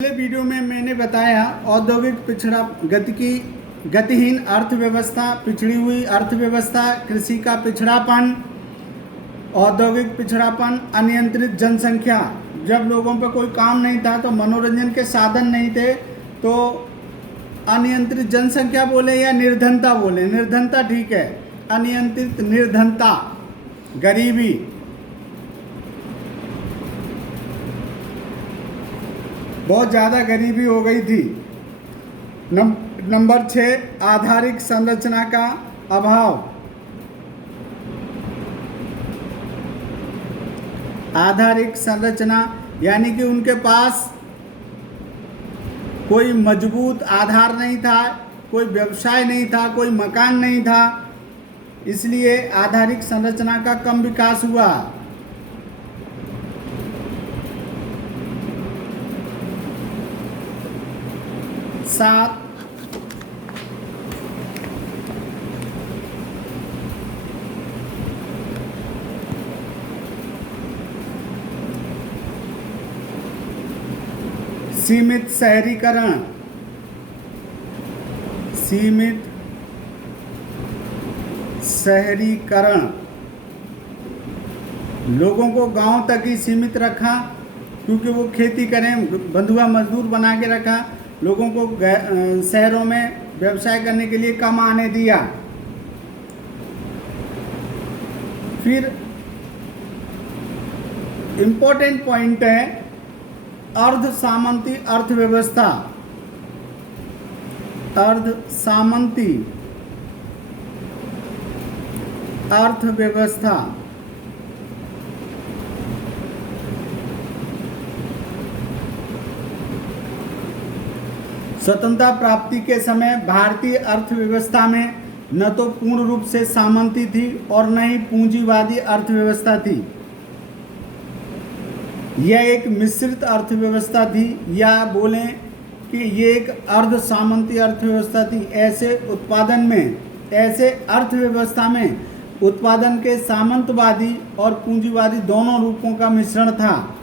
पिछले वीडियो में मैंने बताया औद्योगिक पिछड़ा गतिहीन अर्थव्यवस्था, पिछड़ी हुई अर्थव्यवस्था, कृषि का पिछड़ापन, औद्योगिक पिछड़ापन, अनियंत्रित जनसंख्या। जब लोगों पर कोई काम नहीं था तो मनोरंजन के साधन नहीं थे तो अनियंत्रित जनसंख्या बोले या निर्धनता बोले, निर्धनता ठीक है, अनियंत्रित निर्धनता, गरीबी। बहुत ज़्यादा गरीबी हो गई थी। नंबर 6, आधारिक संरचना का अभाव। आधारिक संरचना यानी कि उनके पास कोई मजबूत आधार नहीं था, कोई व्यवसाय नहीं था, कोई मकान नहीं था, इसलिए आधारिक संरचना का कम विकास हुआ। सात, सीमित शहरीकरण। सीमित शहरीकरण लोगों को गांव तक ही सीमित रखा, क्योंकि वो खेती करें, बंधुआ मजदूर बना के रखा। लोगों को शहरों में व्यवसाय करने के लिए कम आने दिया। फिर इम्पोर्टेंट पॉइंट है अर्ध सामंती अर्थव्यवस्था। अर्ध सामंती अर्थव्यवस्था स्वतंत्रता प्राप्ति के समय भारतीय अर्थव्यवस्था में न तो पूर्ण रूप से सामंती थी और न ही पूंजीवादी अर्थव्यवस्था थी। यह एक मिश्रित अर्थव्यवस्था थी, या बोलें कि ये एक अर्ध सामंती अर्थव्यवस्था थी। ऐसे अर्थव्यवस्था में उत्पादन के सामंतवादी और पूंजीवादी दोनों रूपों का मिश्रण था।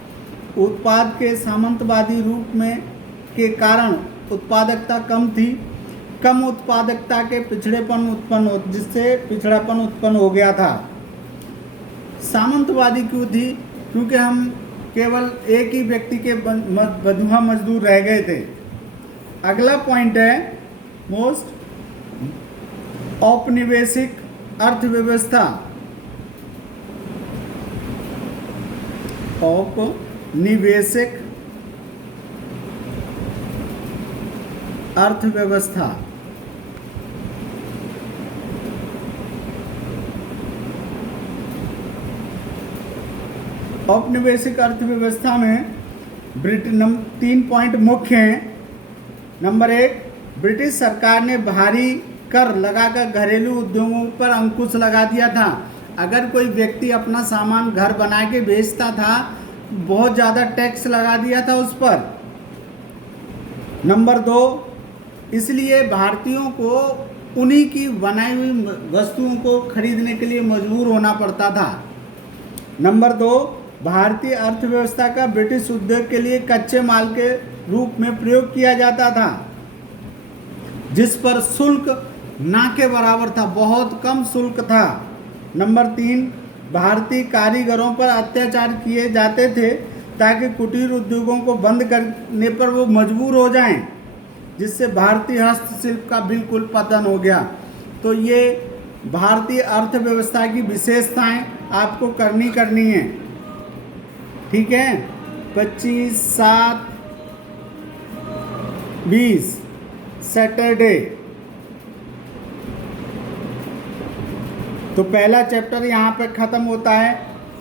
उत्पाद के सामंतवादी रूप में के कारण उत्पादकता कम थी, कम उत्पादकता के जिससे पिछड़ापन उत्पन्न हो गया था। सामंतवादी क्यों थी? क्योंकि हम केवल एक ही व्यक्ति के बंधुआ मजदूर रह गए थे। अगला पॉइंट है मोस्ट औपनिवेशिक अर्थव्यवस्था। औपनिवेशिक अर्थव्यवस्था औपनिवेशिक अर्थव्यवस्था में 3 पॉइंट मुख्य हैं। नंबर 1, ब्रिटिश सरकार ने भारी कर लगाकर घरेलू उद्योगों पर अंकुश लगा दिया था। अगर कोई व्यक्ति अपना सामान घर बना के बेचता था, बहुत ज़्यादा टैक्स लगा दिया था उस पर। नंबर 2, इसलिए भारतीयों को उन्हीं की बनाई हुई वस्तुओं को खरीदने के लिए मजबूर होना पड़ता था। नंबर 2, भारतीय अर्थव्यवस्था का ब्रिटिश उद्योग के लिए कच्चे माल के रूप में प्रयोग किया जाता था, जिस पर शुल्क ना के बराबर था, बहुत कम शुल्क था। नंबर 3, भारतीय कारीगरों पर अत्याचार किए जाते थे ताकि कुटीर उद्योगों को बंद करने पर वो मजबूर हो जाएं, जिससे भारतीय हस्तशिल्प का बिल्कुल पतन हो गया। तो ये भारतीय अर्थव्यवस्था की विशेषताएं आपको करनी है, ठीक है। 25/7/20 सैटरडे। तो पहला चैप्टर यहाँ पे ख़त्म होता है।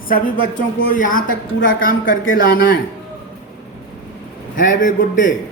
सभी बच्चों को यहाँ तक पूरा काम करके लाना है। Have a good day.